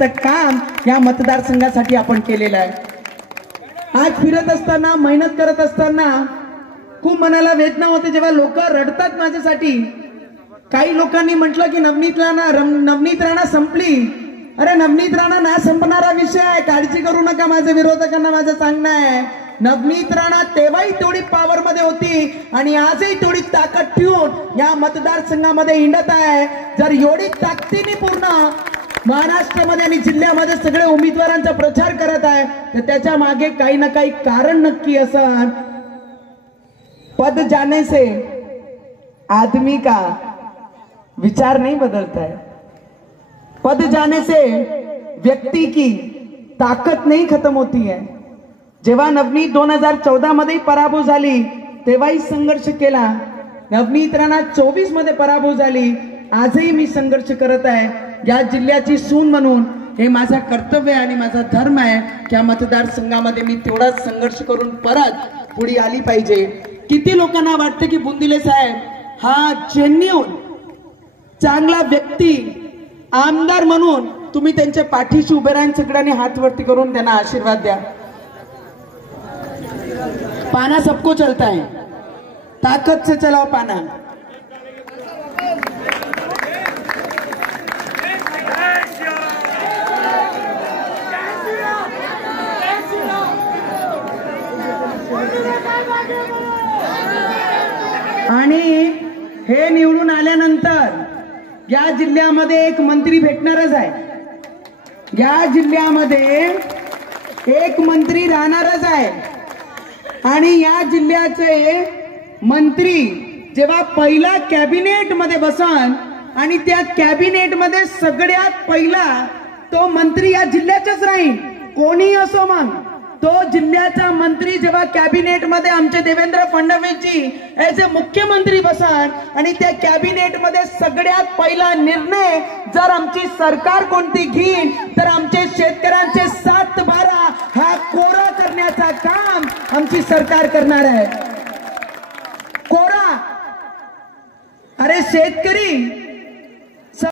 करण्याचं काम या मतदारसंघासाठी आपण केलेलं आहे। आज फिरत असताना मेहनत करत असताना खूप मनाला वेदना होते जेव्हा लोक रडतात माझ्यासाठी। काही लोकांनी म्हटलं की नवनीत राणा संपली। अरे नवनीत राणा ना संपणारा विषय आहे, काळजी करू नका। माझ्या विरोधकांना माझं सांगणं आहे नवनीत राणा तेव्हाही तेवढी पॉवर मध्ये होती आणि आजही तेवढी ताकद ठेवून या मतदारसंघामध्ये हिंडत आहे। जर एवढी ताकदीने पूर्ण महाराष्ट्रामध्ये आणि जिल्ह्यामध्ये सगळे उमेदवारांचा प्रचार करत आहे तर त्याच्या मागे काही ना काही कारण नक्की असं। पद जाने से आदमी का विचार नहीं बदलता है, पद जाने से व्यक्ति की ताकत नहीं खत्म होती है। जेव्हा नवनीत 2014 मध्ये पराभव झाली तेव्हाही संघर्ष केला। नवनीत राणा 24 मध्ये पराभव झाली, आजही मी संघर्ष करत आहे। या जिल्ह्याची सून म्हणून हे माझा कर्तव्य आणि माझा धर्म आहे की या मतदारसंघामध्ये मी तेवढाच संघर्ष करून परत पुढे आली पाहिजे। किती लोकांना वाटतं की बुंदिले साहेब हा जेन्युइन चांगला व्यक्ती आमदार म्हणून तुम्ही त्यांच्या पाठीशी उभे राहून सगळ्यांनी हात वरती करून त्यांना आशीर्वाद द्या। पाना सबको चलता है, ताकत से चलाओ पाना। आणि हे निवडून आल्यानंतर या जिल्ह्यामध्ये एक मंत्री भेटणारच आहे, या जिल्ह्यामध्ये एक मंत्री राहणारच आहे। आणि या जिल्ह्याचे मंत्री जेव्हा पहिला कॅबिनेट मध्ये बसन आणि त्या कॅबिनेट मध्ये सगळ्यात पहिला तो मंत्री या जिल्ह्याचाच राहील, कोणी असो मग तो जिल्ह्याचा मंत्री जेव्हा कॅबिनेट मध्ये आमचे देवेंद्र फडणवीसजी ॲज अ मुख्यमंत्री बसन आणि त्या कॅबिनेट मध्ये सगळ्यात पहिला निर्णय जर आमची सरकार कोणती घेईल तर आमचे शेतकऱ्यांचे 7-12 हा कोरा करण्याचा काम आमची सरकार करणार आहे। कोरा, अरे शेतकरी